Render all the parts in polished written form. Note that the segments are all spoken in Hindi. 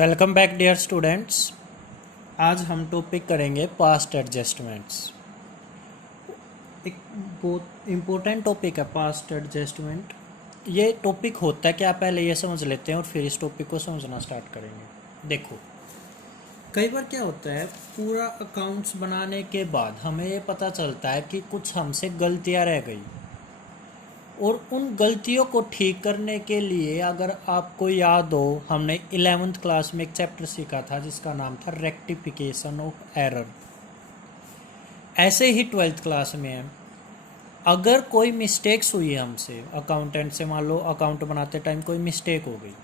Welcome back dear students. आज हम टॉपिक करेंगे पास्ट एडजस्टमेंट्स। एक बहुत इम्पोर्टेंट टॉपिक है पास्ट एडजस्टमेंट। ये टॉपिक होता है क्या, पहले ये समझ लेते हैं और फिर इस टॉपिक को समझना स्टार्ट करेंगे। देखो, कई बार क्या होता है, पूरा अकाउंट्स बनाने के बाद हमें ये पता चलता है कि कुछ हमसे गलतियाँ रह गई, और उन गलतियों को ठीक करने के लिए अगर आपको याद हो, हमने 11th क्लास में एक चैप्टर सीखा था जिसका नाम था रेक्टिफिकेशन ऑफ एरर। ऐसे ही 12th क्लास में है, अगर कोई मिस्टेक्स हुई है हमसे अकाउंटेंट से, मान लो अकाउंट बनाते टाइम कोई मिस्टेक हो गई,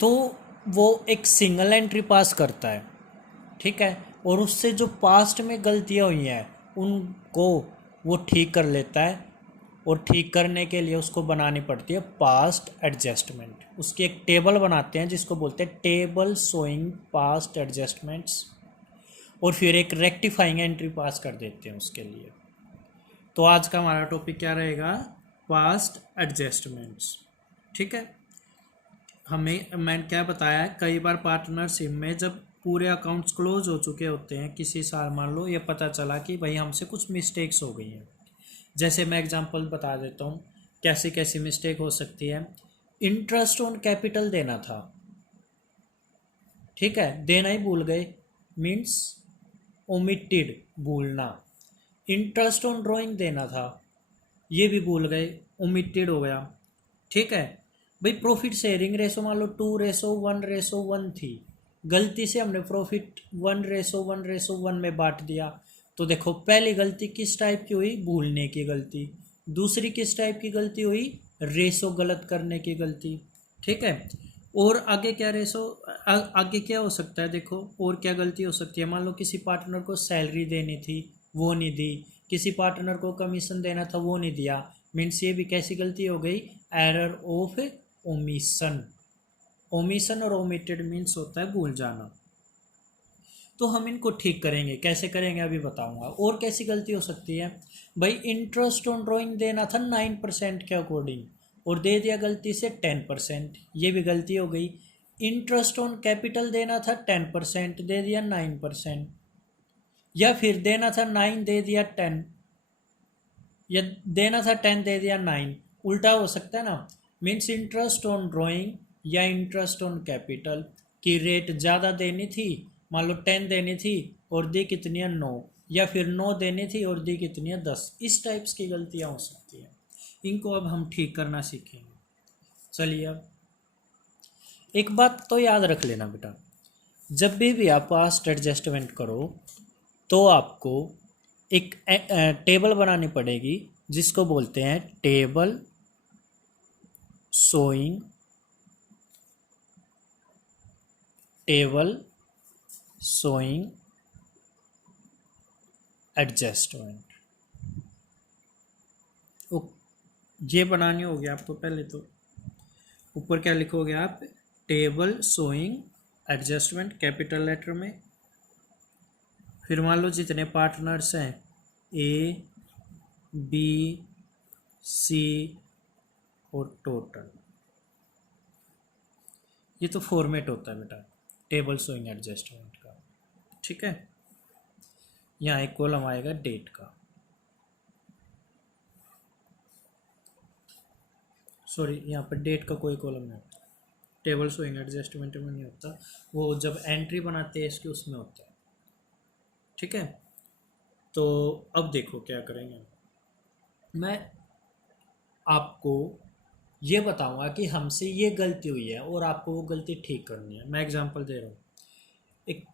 तो वो एक सिंगल एंट्री पास करता है, ठीक है, और उससे जो पास्ट में गलतियाँ हुई हैं उनको वो ठीक कर लेता है। और ठीक करने के लिए उसको बनानी पड़ती है पास्ट एडजस्टमेंट। उसकी एक टेबल बनाते हैं जिसको बोलते हैं टेबल शोइंग पास्ट एडजस्टमेंट्स, और फिर एक रेक्टिफाइंग एंट्री पास कर देते हैं उसके लिए। तो आज का हमारा टॉपिक क्या रहेगा? Past adjustments. ठीक है, मैंने क्या बताया है, कई बार पार्टनरशिप में जब पूरे अकाउंट्स क्लोज हो चुके होते हैं किसी साल, मान लो ये पता चला कि भाई हमसे कुछ मिस्टेक्स हो गई हैं। जैसे मैं एग्जांपल बता देता हूँ कैसी कैसी मिस्टेक हो सकती है। इंटरेस्ट ऑन कैपिटल देना था, ठीक है, देना ही भूल गए, मीन्स ओमिटेड, भूलना। इंटरेस्ट ऑन ड्राइंग देना था, ये भी भूल गए, ओमिटेड हो गया। ठीक है भाई, प्रॉफिट शेयरिंग रेशो मान लो 2:1:1 थी, गलती से हमने प्रॉफिट 1:1:1 में बांट दिया। तो देखो, पहली गलती किस टाइप की हुई? भूलने की गलती। दूसरी किस टाइप की गलती हुई? रेशो गलत करने की गलती। ठीक है, और आगे क्या रेशो, आगे क्या हो सकता है? देखो, और क्या गलती हो सकती है? मान लो किसी पार्टनर को सैलरी देनी थी, वो नहीं दी। किसी पार्टनर को कमीशन देना था, वो नहीं दिया। मीन्स ये भी कैसी गलती हो गई? Error of omission. ओमिशन और ओमिटेड मीन्स होता है भूल जाना। तो हम इनको ठीक करेंगे, कैसे करेंगे अभी बताऊंगा। और कैसी गलती हो सकती है भाई? इंटरेस्ट ऑन ड्राइंग देना था 9% के अकॉर्डिंग, और दे दिया गलती से 10%, ये भी गलती हो गई। इंटरेस्ट ऑन कैपिटल देना था 10%, दे दिया 9%। या फिर देना था 9, दे दिया 10, या देना था 10, दे दिया 9। उल्टा हो सकता है ना। मीन्स इंटरेस्ट ऑन ड्राइंग या इंटरेस्ट ऑन कैपिटल की रेट ज़्यादा देनी थी, मान लो 10 देनी थी और दी कितनी है 9, या फिर 9 देनी थी और दी कितनी है 10। इस टाइप्स की गलतियाँ हो सकती हैं, इनको अब हम ठीक करना सीखेंगे। चलिए, अब एक बात तो याद रख लेना बेटा, जब भी आप पास्ट एडजस्टमेंट करो तो आपको एक टेबल बनानी पड़ेगी जिसको बोलते हैं टेबल शोइंग एडजस्टमेंट। ये बनानी होगी आपको। पहले तो ऊपर क्या लिखोगे आप? Table showing adjustment, capital letter में। फिर मान लो जितने पार्टनर्स हैं, ए, बी, सी और टोटल। ये तो फॉर्मेट होता है बेटा टेबल शोइंग एडजस्टमेंट का। ठीक है, यहाँ एक कॉलम आएगा डेट का, सॉरी यहाँ पर डेट का कोई कॉलम नहीं होता, टेबल शोइंग एडजस्टमेंट में नहीं होता, वो जब एंट्री बनाते हैं इसके उसमें होता है। ठीक है, तो अब देखो क्या करेंगे। मैं आपको ये बताऊंगा कि हमसे ये गलती हुई है और आपको वो गलती ठीक करनी है। मैं एग्जांपल दे रहा हूँ। एक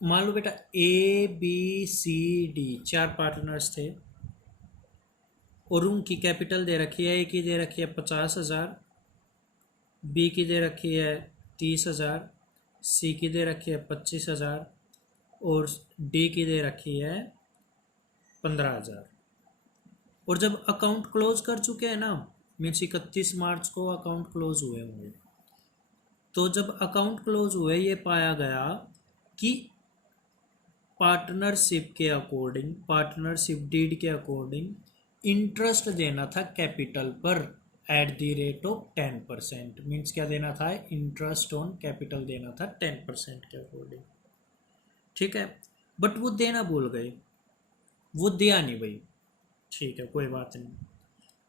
मान लो बेटा, A B C D 4 partners थे, और उनकी कैपिटल दे रखी है, ए की दे रखी है 50,000, बी की दे रखी है 30,000, सी की दे रखी है 25,000, और डी की दे रखी है 15,000। और जब अकाउंट क्लोज कर चुके हैं ना, मीन्स 31 मार्च को अकाउंट क्लोज हुए होंगे, तो जब अकाउंट क्लोज हुए ये पाया गया कि पार्टनरशिप के अकॉर्डिंग, पार्टनरशिप डीड के अकॉर्डिंग इंटरेस्ट देना था कैपिटल पर, eight the rate of 10%। Means क्या देना था, इंटरेस्ट ऑन कैपिटल देना था 10% के अकॉर्डिंग। ठीक है, बट वो देना भूल गए, वो दिया नहीं भाई। ठीक है, कोई बात नहीं।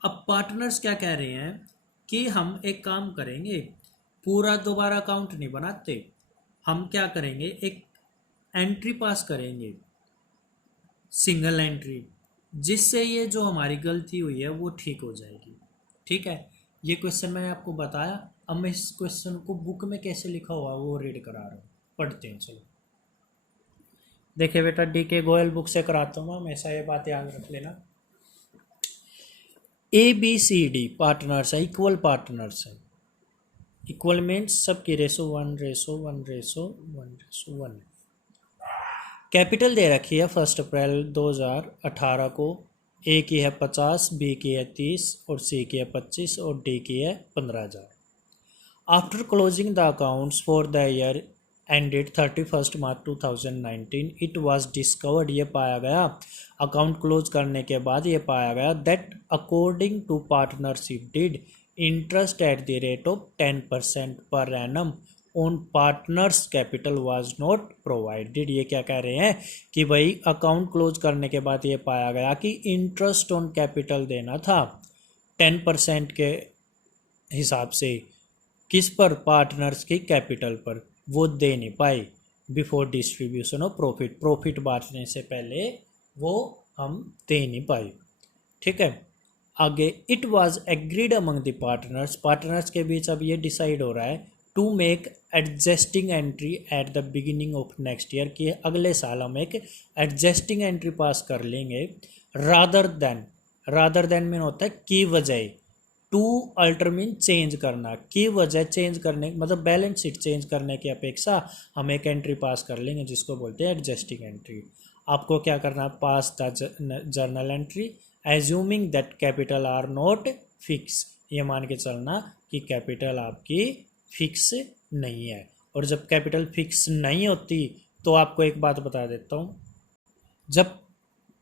अब पार्टनर्स क्या कह रहे हैं कि हम एक काम करेंगे, पूरा दोबारा अकाउंट नहीं बनाते, हम क्या करेंगे, एक एंट्री पास करेंगे, सिंगल एंट्री, जिससे ये जो हमारी गलती हुई है वो ठीक हो जाएगी। ठीक है, ये क्वेश्चन मैंने आपको बताया। अब मैं इस क्वेश्चन को बुक में कैसे लिखा हुआ है वो रीड करा रहा हूँ, पढ़ते हैं चलो। देखिए बेटा, DK गोयल बुक से कराता हूँ, हमेशा ये बात याद रख लेना। ABCD पार्टनर्स है, इक्वल पार्टनर्स है। इक्वल मीन्स सबकी रेशो 1:1:1:1:1। कैपिटल दे रखी है 1 अप्रैल 2018 को। ए की है 50, बी की है 30 और सी की है 25 और डी की है 15,000। After closing the accounts for the year ended 31 March 2019 it was discovered, ये पाया गया, अकाउंट क्लोज करने के बाद ये पाया गया that according to partnership deed interest at the rate of 10% per annum on partners capital was not provided. ये क्या कह रहे हैं कि भाई अकाउंट क्लोज करने के बाद ये पाया गया कि इंटरेस्ट ऑन कैपिटल देना था 10% के हिसाब से, किस पर, पार्टनर्स की कैपिटल पर, वो दे नहीं पाई before distribution of profit, profit बांटने से पहले वो हम दे नहीं पाई। ठीक है, आगे it was agreed among the partners, partners के बीच अब ये डिसाइड हो रहा है to make adjusting entry at the beginning of next year, कि अगले साल हम एक एडजस्टिंग एंट्री पास कर लेंगे। रादर देन मीन होता है की वजह, टू अल्टर मीन चेंज करना, की वजह चेंज करने मतलब बैलेंस शीट चेंज करने की अपेक्षा हम एक एंट्री पास कर लेंगे जिसको बोलते हैं एडजस्टिंग एंट्री। आपको क्या करना है, pass the journal entry assuming that capital are not fix, ये मान के चलना कि कैपिटल आपकी फिक्स नहीं है। और जब कैपिटल फिक्स नहीं होती तो आपको एक बात बता देता हूँ, जब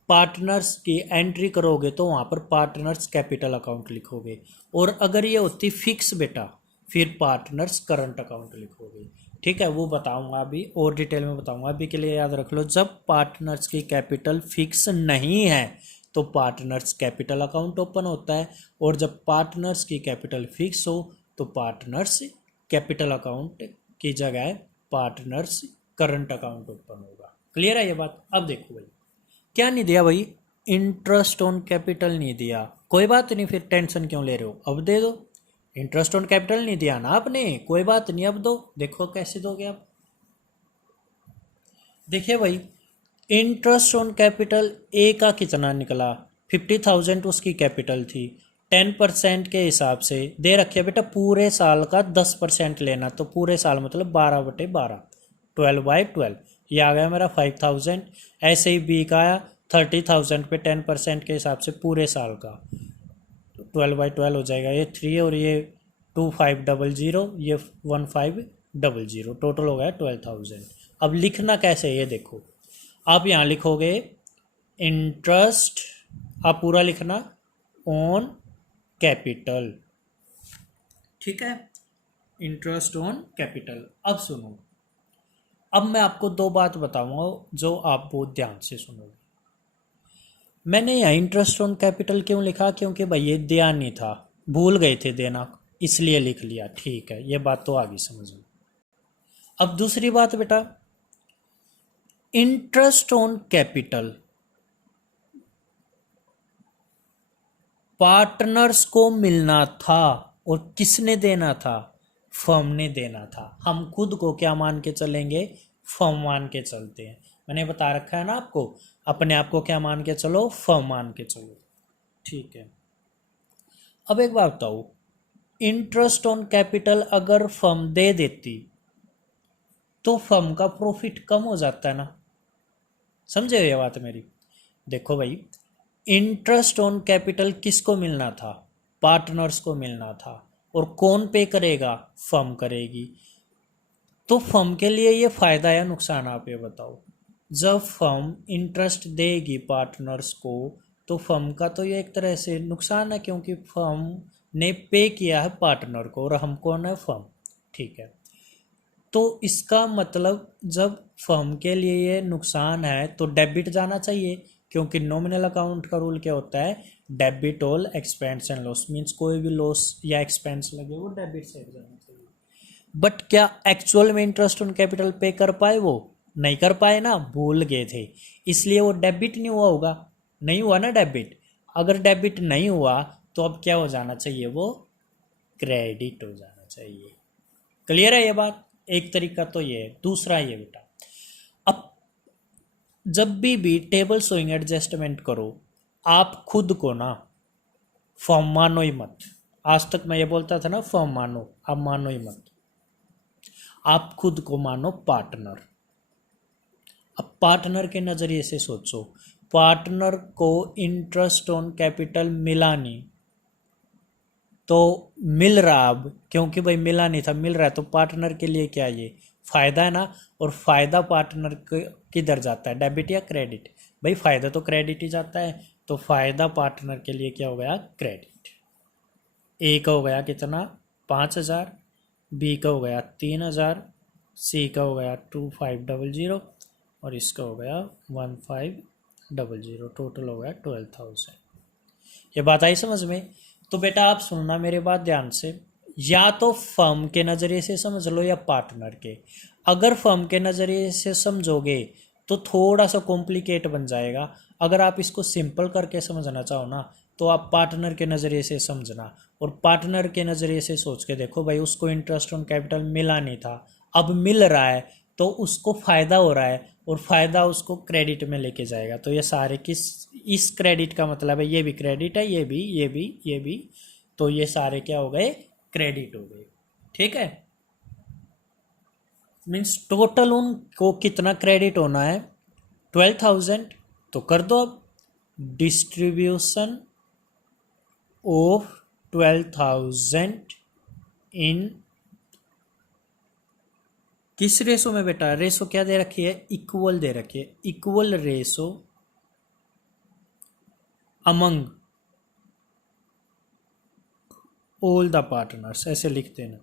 पार्टनर्स की एंट्री करोगे तो वहाँ पर पार्टनर्स कैपिटल अकाउंट लिखोगे, और अगर ये होती फिक्स बेटा फिर पार्टनर्स करंट अकाउंट लिखोगे। ठीक है, वो बताऊंगा अभी और डिटेल में बताऊंगा, अभी के लिए याद रख लो, जब पार्टनर्स की कैपिटल फिक्स नहीं है तो पार्टनर्स कैपिटल अकाउंट ओपन होता है, और जब पार्टनर्स की कैपिटल फिक्स हो तो पार्टनर्स कैपिटल अकाउंट की जगह पार्टनर्स करंट अकाउंट ओपन होगा। क्लियर है ये बात। अब देखो भाई, क्या नहीं दिया भाई, इंटरेस्ट ऑन कैपिटल नहीं दिया, कोई बात नहीं, फिर टेंशन क्यों ले रहे हो, अब दे दो। इंटरेस्ट ऑन कैपिटल नहीं दिया ना आपने, कोई बात नहीं, अब दो। देखो कैसे दोगे आप, देखिए भाई, इंटरेस्ट ऑन कैपिटल ए का कितना निकला, 50,000 उसकी कैपिटल थी, 10% के हिसाब से दे रखे बेटा, पूरे साल का 10% लेना, तो पूरे साल मतलब 12/12, 12/12, ये आ गया मेरा 5,000। ऐसे ही बी का आया 30,000 पे 10% के हिसाब से पूरे साल का, 12/12 हो जाएगा, ये 3 और ये 2500, ये 1500, टोटल हो गया 12,000। अब लिखना कैसे ये देखो, आप यहाँ लिखोगे इंटरेस्ट, आप पूरा लिखना ऑन कैपिटल। ठीक है, इंटरेस्ट ऑन कैपिटल। अब सुनो, अब मैं आपको दो बात बताऊंगा जो आप बहुत ध्यान से सुनोगे। मैंने यहाँ इंटरेस्ट ऑन कैपिटल क्यों लिखा, क्योंकि भाई ये दिया नहीं था, भूल गए थे देना, इसलिए लिख लिया। ठीक है, ये बात तो आ गई समझ में। अब दूसरी बात बेटा, इंटरेस्ट ऑन कैपिटल पार्टनर्स को मिलना था, और किसने देना था, फर्म ने देना था। हम खुद को क्या मान के चलेंगे, फर्म मान के चलते हैं। मैंने बता रखा है ना आपको, अपने आप को क्या मान के चलो, फर्म मान के चलो। ठीक है, अब एक बात बताओ, इंटरेस्ट ऑन कैपिटल अगर फर्म दे देती तो फर्म का प्रॉफिट कम हो जाता है ना, समझे ये बात मेरी। देखो भाई, इंटरेस्ट ऑन कैपिटल किसको मिलना था, पार्टनर्स को मिलना था, और कौन पे करेगा, फर्म करेगी। तो फर्म के लिए ये फायदा या नुकसान, आप ये बताओ। जब फर्म इंटरेस्ट देगी पार्टनर्स को तो फर्म का तो ये एक तरह से नुकसान है, क्योंकि फर्म ने पे किया है पार्टनर को और हम कौन है, फर्म। ठीक है, तो इसका मतलब जब फर्म के लिए ये नुकसान है तो डेबिट जाना चाहिए, क्योंकि नॉमिनल अकाउंट का रूल क्या होता है, debit all expense and loss, means कोई भी लॉस या एक्सपेंस लगे वो डेबिट साइड जाना चाहिए। बट क्या एक्चुअल में इंटरेस्ट ऑन कैपिटल पे कर पाए, वो नहीं कर पाए ना, भूल गए थे, इसलिए वो डेबिट नहीं हुआ होगा, नहीं हुआ ना डेबिट। अगर डेबिट नहीं हुआ तो अब क्या हो जाना चाहिए, वो क्रेडिट हो जाना चाहिए। क्लियर है ये बात, एक तरीका तो ये है। दूसरा ये बेटा, अब जब भी टेबल सोइंग एडजस्टमेंट करो, आप खुद को ना फॉर्म मानो ही मत। आज तक मैं ये बोलता था ना फॉर्म मानो, अब मानो ही मत, आप खुद को मानो पार्टनर। अब पार्टनर के नज़रिए से सोचो, पार्टनर को इंटरेस्ट ऑन कैपिटल मिला नहीं, तो मिल रहा अब, क्योंकि भाई मिला नहीं था, मिल रहा है, तो पार्टनर के लिए क्या ये फायदा है ना। और फायदा पार्टनर किधर जाता है, डेबिट या क्रेडिट, भाई फायदा तो क्रेडिट ही जाता है, तो फायदा पार्टनर के लिए क्या हो गया, क्रेडिट। ए का हो गया कितना, 5,000, बी का हो गया 3,000, सी का हो गया 2,500 और इसका हो गया 1,500, टोटल हो गया 12,000। ये बात आई समझ में। तो बेटा आप सुनना मेरे बात ध्यान से, या तो फर्म के नज़रिए से समझ लो या पार्टनर के। अगर फर्म के नज़रिए से समझोगे तो थोड़ा सा कॉम्प्लिकेट बन जाएगा, अगर आप इसको सिंपल करके समझना चाहो ना तो आप पार्टनर के नज़रिए से समझना, और पार्टनर के नज़रिए से सोच के देखो, भाई उसको इंटरेस्ट ऑन कैपिटल मिला नहीं था, अब मिल रहा है, तो उसको फ़ायदा हो रहा है और फ़ायदा उसको क्रेडिट में लेके जाएगा। तो ये सारे किस, इस क्रेडिट का मतलब है ये भी क्रेडिट है, ये भी, ये भी, ये भी, तो ये सारे क्या हो गए, क्रेडिट हो गए। ठीक है, मीन्स टोटल उनको कितना क्रेडिट होना है, 12,000। तो कर दो अब, डिस्ट्रीब्यूशन ऑफ 12,000 इन किस रेशो में बेटा, रेशो क्या दे रखी है, इक्वल दे रखी है, equal ratio among all the partners, ऐसे लिख देना।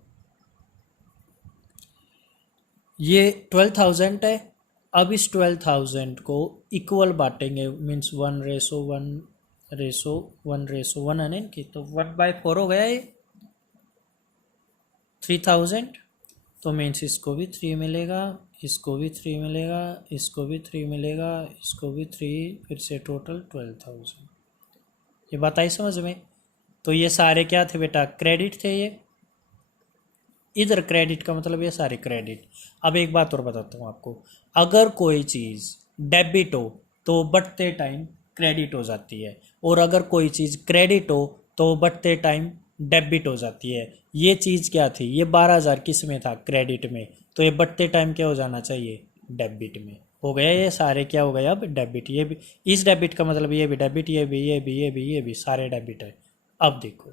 ये 12,000 है, अब इस 12,000 को इक्वल बांटेंगे, मीन्स 1:1:1 है ना इनकी, तो 1/4 हो गया ये 3,000, तो मीन्स इसको भी 3 मिलेगा, इसको भी 3 मिलेगा, इसको भी 3 मिलेगा, इसको भी 3, फिर से टोटल 12,000। ये बात आई समझ में। तो ये सारे क्या थे बेटा, क्रेडिट थे ये, इधर क्रेडिट का मतलब ये सारे क्रेडिट। अब एक बात और बताता हूँ आपको, अगर कोई चीज़ डेबिट हो तो बढ़ते टाइम क्रेडिट हो जाती है, और अगर कोई चीज़ क्रेडिट हो तो बढ़ते टाइम डेबिट हो जाती है। ये चीज़ क्या थी, ये 12,000 किस में था, क्रेडिट में, तो ये बढ़ते टाइम क्या हो जाना चाहिए, डेबिट में हो गया। ये सारे क्या हो गए अब, डेबिट। ये भी, इस डेबिट का मतलब ये भी डेबिट, ये भी, ये भी, ये भी, ये भी सारे डेबिट है। अब देखो,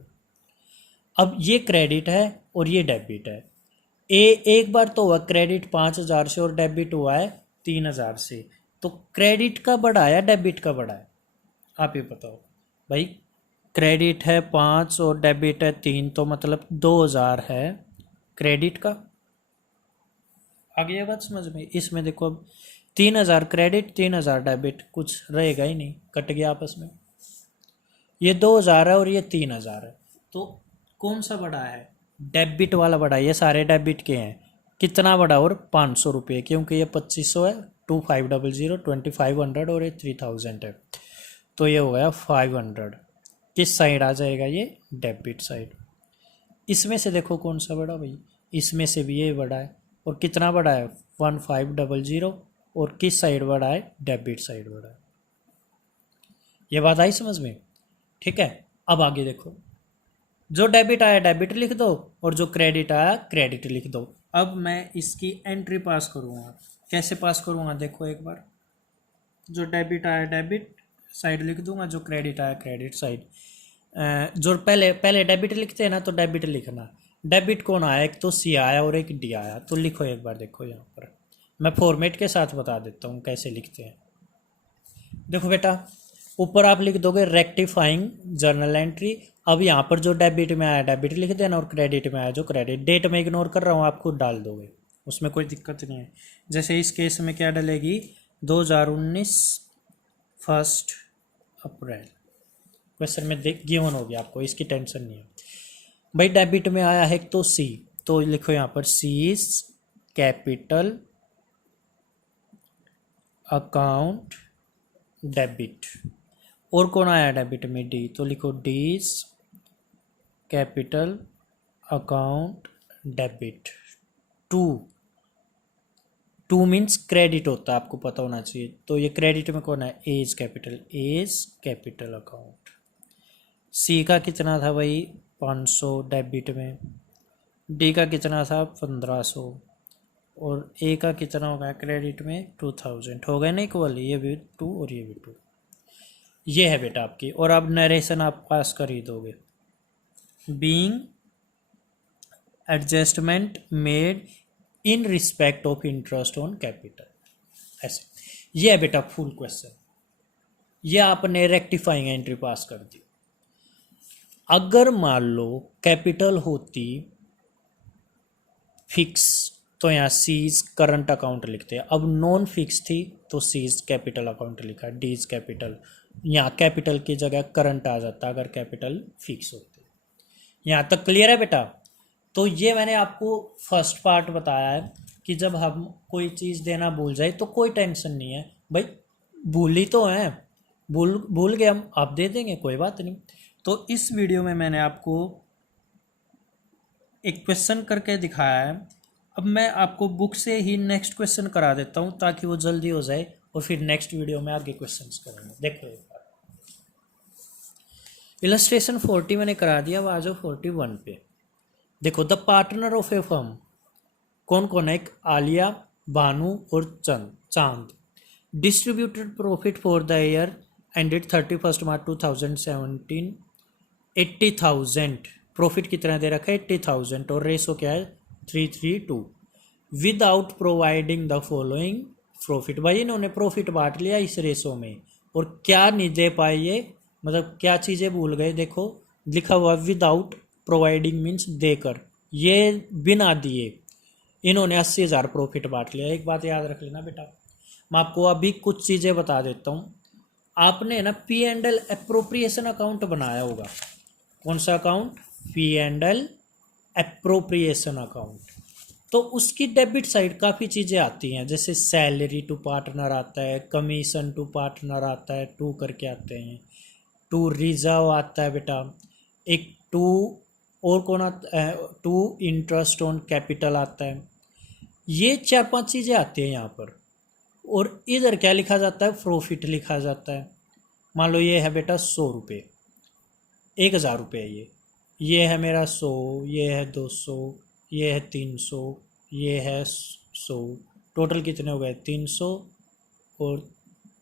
अब ये क्रेडिट है और ये डेबिट है। एक बार तो हुआ क्रेडिट 5,000 से और डेबिट हुआ है 3,000 से, तो क्रेडिट का बढ़ा है या डेबिट का बढ़ा है, आप ये बताओ भाई। क्रेडिट है 5 और डेबिट है 3, तो मतलब 2,000 है क्रेडिट का। आगे ये बात समझ में, इसमें देखो अब 3,000 क्रेडिट 3,000 डेबिट, कुछ रहेगा ही नहीं, कट गया आपस में। ये 2,000 है और ये 3,000 है, तो कौन सा बड़ा है, डेबिट वाला बड़ा है। ये सारे डेबिट के हैं, कितना बड़ा, और 500 रुपये, क्योंकि ये 2,500 है, 2,500, 2,500 और ये 3,000 है, तो ये हो गया 500। किस साइड आ जाएगा ये, डेबिट साइड। इसमें से देखो कौन सा बड़ा भाई, इसमें से भी ये बड़ा है, और कितना बड़ा है 1,500, और किस साइड बड़ा है, डेबिट साइड बड़ा है। ये बात आई समझ में। ठीक है, अब आगे देखो, जो डेबिट आया डेबिट लिख दो और जो क्रेडिट आया क्रेडिट लिख दो। अब मैं इसकी एंट्री पास करूँगा, कैसे पास करूँगा देखो एक बार, जो डेबिट आया डेबिट साइड लिख दूंगा, जो क्रेडिट आया क्रेडिट साइड। जो पहले पहले डेबिट लिखते हैं ना, तो डेबिट लिखना, डेबिट कौन आया, एक तो सी आया और एक डी आया, तो लिखो एक बार, देखो यहाँ पर मैं फॉर्मेट के साथ बता देता हूँ कैसे लिखते हैं। देखो बेटा, ऊपर आप लिख दोगे रेक्टिफाइंग जर्नल एंट्री। अब यहाँ पर जो डेबिट में आया डेबिट लिख देना, और क्रेडिट में आया जो क्रेडिट। डेट में इग्नोर कर रहा हूँ, आप खुद डाल दोगे, उसमें कोई दिक्कत नहीं है। जैसे इस केस में क्या डलेगी, 2019 1 अप्रैल। क्वेश्चन में देख गिवन हो गया आपको, इसकी टेंशन नहीं है भाई। डेबिट में आया है तो सी, तो लिखो यहाँ पर सीज कैपिटल अकाउंट डेबिट। और कौन आया डेबिट में, डी, तो लिखो D's capital account debit. To, to means credit होता है, आपको पता होना चाहिए। तो ये क्रेडिट में कौन है, एज कैपिटल अकाउंट। सी का कितना था भाई, 500 डेबिट में। डी का कितना था, 1500। और ए का कितना होगा क्रेडिट में, 2000। हो गए ना इक्वल, ये भी 2 और ये भी 2। ये है बेटा आपकी। और अब नरेशन आप पास कर ही दोगे। Being adjustment made in respect of interest on capital, ऐसे। ये है बेटा फुल क्वेश्चन। ये आपने रेक्टिफाइंग एंट्री पास कर दी। अगर मान लो कैपिटल होती फिक्स, तो यहाँ सीज करंट अकाउंट लिखते हैं। अब नॉन फिक्स थी तो सीज कैपिटल अकाउंट लिखा, डीज कैपिटल। यहाँ कैपिटल की जगह करंट आ जाता अगर कैपिटल फिक्स होती। यहाँ तक क्लियर है बेटा। तो ये मैंने आपको फर्स्ट पार्ट बताया है कि जब हम कोई चीज़ देना भूल जाए तो कोई टेंशन नहीं है भाई, भूल ही तो है, भूल गए हम, आप दे देंगे, कोई बात नहीं। तो इस वीडियो में मैंने आपको एक क्वेश्चन करके दिखाया है। अब मैं आपको बुक से ही नेक्स्ट क्वेश्चन करा देता हूँ ताकि वो जल्दी हो जाए, और फिर नेक्स्ट वीडियो में आगे क्वेश्चंस करेंगे। देखो एक बार इलस्ट्रेशन 40 मैंने करा दिया, अब आ जाओ 41 पे। देखो the partner of A firm कौन कौन है, एक आलिया, भानु और चांद। Distributed profit for the year ended 31 March 2017 80,000। Profit कितना दे रखा है, 80,000, और रेशो क्या है, 332। Without providing the following profit. भाई इन्होंने प्रॉफिट बांट लिया इस रेशो में, और क्या नहीं दे पाए ये, मतलब क्या चीज़ें भूल गए। देखो लिखा हुआ विदाउट प्रोवाइडिंग मीन्स देकर, ये बिना दिए इन्होंने 80,000 प्रॉफिट बांट लिया। एक बात याद रख लेना बेटा, मैं आपको अभी कुछ चीज़ें बता देता हूँ। आपने ना P and L appropriation account बनाया होगा। कौन सा account, P and L appropriation account. तो उसकी डेबिट साइड काफ़ी चीज़ें आती हैं, जैसे सैलरी टू पार्टनर आता है, कमीशन टू पार्टनर आता है, टू करके आते हैं, टू रिजर्व आता है बेटा, एक टू और कौन आता है, टू इंटरेस्ट ऑन कैपिटल आता है। ये 4-5 चीज़ें आती हैं यहाँ पर। और इधर क्या लिखा जाता है, प्रॉफिट लिखा जाता है। मान लो ये है बेटा 100 रुपये, 1,000 रुपये, ये है मेरा 100, ये है 200, ये है 300, ये है 100। टोटल कितने हो गए, 300 और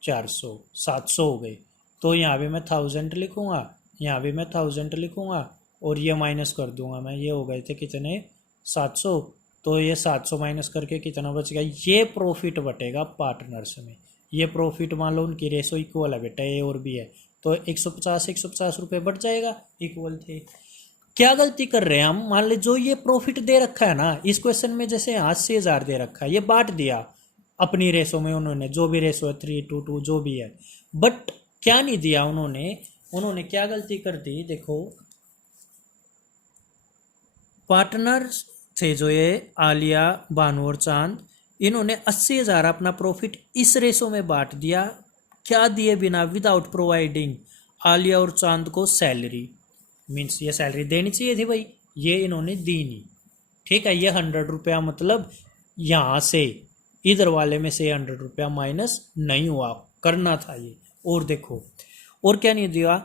400, 700 हो गए। तो यहाँ भी मैं 1000 लिखूँगा, यहाँ भी मैं 1000 लिखूँगा, और ये माइनस कर दूंगा मैं, ये हो गए थे कितने, 700। तो ये 700 माइनस करके कितना बच गया, ये प्रॉफिट बटेगा पार्टनर्स में। ये प्रॉफिट मान लो उनकी रेशो इक्वल है बेटा, ए और बी है, तो 150 रुपये बढ़ जाएगा, इक्वल थे। क्या गलती कर रहे हैं हम, मान ली जो ये प्रॉफिट दे रखा है ना इस क्वेश्चन में, जैसे 80,000 दे रखा है, ये बांट दिया अपनी रेशो में उन्होंने, जो भी रेशो है 3:2 जो भी है, बट क्या नहीं दिया उन्होंने क्या गलती कर दी, देखो पार्टनर थे जो ये आलिया, भानु और चांद, इन्होंने 80,000 अपना प्रॉफिट इस रेशो में बांट दिया। क्या दिए बिना, विदाउट प्रोवाइडिंग आलिया और चांद को सैलरी, मीन्स ये सैलरी देनी चाहिए थी भाई, ये इन्होंने दी नहीं। ठीक है, ये 100 रुपया, मतलब यहाँ से इधर वाले में से 100 रुपया माइनस नहीं हुआ, करना था ये। और देखो और क्या नहीं दिया,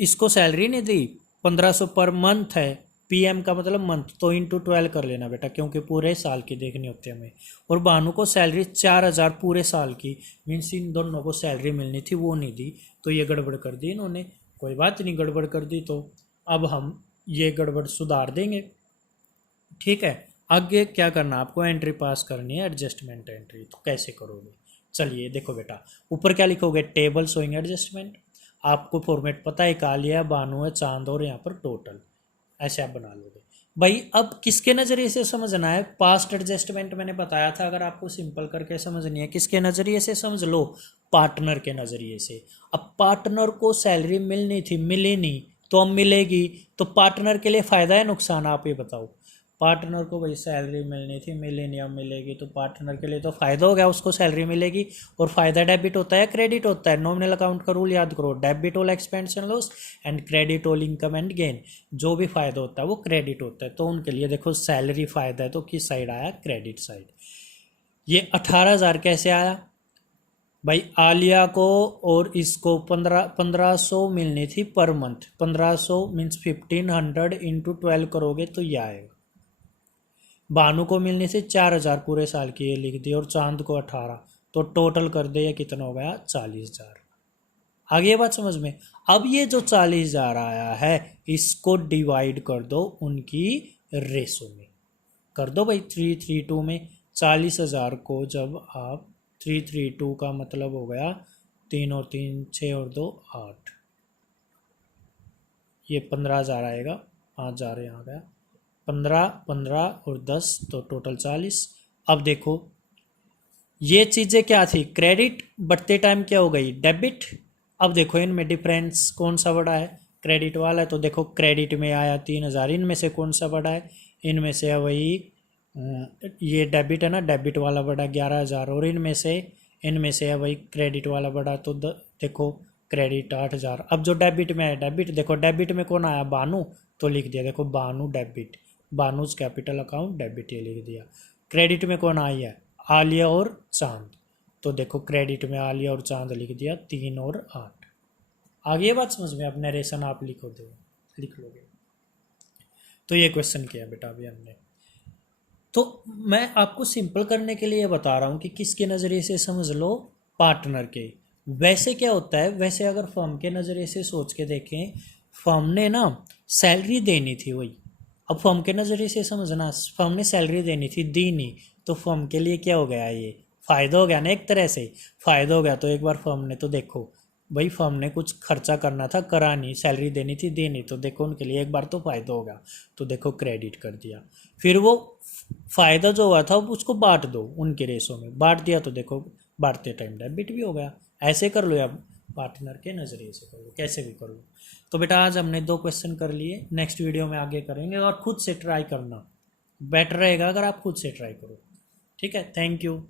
इसको सैलरी नहीं दी, 1500 पर मंथ है, पीएम का मतलब मंथ, तो इंटू 12 कर लेना बेटा, क्योंकि पूरे साल की देखनी होती है हमें। और भानु को सैलरी 4,000 पूरे साल की, मीन्स इन दोनों को सैलरी मिलनी थी, वो नहीं दी, तो ये गड़बड़ कर दी इन्होंने। कोई बात नहीं, गड़बड़ कर दी तो अब हम ये गड़बड़ सुधार देंगे। ठीक है, आगे क्या करना आपको, एंट्री पास करनी है, एडजस्टमेंट एंट्री। तो कैसे करोगे, चलिए देखो बेटा, ऊपर क्या लिखोगे, टेबल शोइंग एडजस्टमेंट। आपको फॉर्मेट पता है, कालिया, बानू है, चांद और यहाँ पर टोटल, ऐसे आप बना लोगे। भाई अब किसके नज़रिए से समझना है, पास्ट एडजस्टमेंट मैंने बताया था, अगर आपको सिंपल करके समझनी है किसके नज़रिए से समझ लो, पार्टनर के नज़रिए से। अब पार्टनर को सैलरी मिलनी थी, मिली नहीं, तो अब मिलेगी, तो पार्टनर के लिए फ़ायदा है नुकसान, आप ये बताओ। पार्टनर को भाई सैलरी मिलनी थी, मिली नहीं, अब मिलेगी, तो पार्टनर के लिए तो फ़ायदा हो गया, उसको सैलरी मिलेगी। और फ़ायदा डेबिट होता है क्रेडिट होता है, नॉमिनल अकाउंट का रूल याद करो, debit all expense and loss and credit all income and gain. जो भी फ़ायदा होता है वो क्रेडिट होता है, तो उनके लिए देखो सैलरी फ़ायदा है, तो किस साइड आया, क्रेडिट साइड। ये 18,000 कैसे आया भाई, आलिया को और इसको 1500 मिलनी थी पर मंथ, 1500 मीन्स 1500 इंटू 12 करोगे तो ये आएगा। भानु को मिलने से 4,000 पूरे साल की, ये लिख दिया, और चांद को 18, तो टोटल कर दे, ये कितना हो गया, 40,000। आगे ये बात समझ में। अब ये जो 40,000 आया है, इसको डिवाइड कर दो उनकी रेशो में, कर दो भाई 332 में। 40,000 को जब आप 332 का मतलब हो गया 3 और 3 6 और 2 8, ये 15,000 आएगा, 5,000 यहाँ गया, 15 15 और 10 तो टोटल 40। अब देखो ये चीज़ें क्या थी, क्रेडिट, बढ़ते टाइम क्या हो गई, डेबिट। अब देखो इनमें डिफरेंस कौन सा बड़ा है, क्रेडिट वाला है, तो देखो क्रेडिट में आया 3,000, इनमें से कौन सा बड़ा है, इनमें से है वही ये डेबिट है ना, डेबिट वाला बड़ा 11,000, और इनमें से है वही क्रेडिट वाला बड़ा, तो देखो क्रेडिट 8,000। अब जो डेबिट में है, डेबिट देखो, डेबिट में कौन आया, बानू, तो लिख दिया देखो बानू डेबिट, बानूज कैपिटल अकाउंट डेबिट, ये लिख दिया। क्रेडिट में कौन आई है, आलिया और चांद, तो देखो क्रेडिट में आलिया और चांद लिख दिया, 3 और 8। आगे ये बात समझ में, अब नरेशन आप लिख लोगे। तो ये क्वेश्चन किया बेटा अभी हमने। तो मैं आपको सिंपल करने के लिए बता रहा हूँ कि किसके नज़रिए से समझ लो, पार्टनर के। वैसे क्या होता है, वैसे अगर फर्म के नज़रिए से सोच के देखें, फर्म ने ना सैलरी देनी थी वही, अब फर्म के नज़रिए से समझना, फर्म ने सैलरी देनी थी, दी नहीं, तो फर्म के लिए क्या हो गया, ये फ़ायदा हो गया ना, एक तरह से फ़ायदा हो गया। तो एक बार फर्म ने तो देखो भाई, फर्म ने कुछ खर्चा करना था, करा नहीं, सैलरी देनी थी, दी नहीं, तो देखो उनके लिए एक बार तो फ़ायदा हो गया, तो देखो क्रेडिट कर दिया। फिर वो फ़ायदा जो हुआ था उसको बांट दो, उनके रेशो में बांट दिया, तो देखो बांटते टाइम डेबिट भी हो गया। ऐसे कर लो, या पार्टनर के नज़रिए से कर लो, कैसे भी कर लो। तो बेटा आज हमने 2 क्वेश्चन कर लिए, नेक्स्ट वीडियो में आगे करेंगे, और खुद से ट्राई करना बेटर रहेगा अगर आप खुद से ट्राई करो। ठीक है, थैंक यू।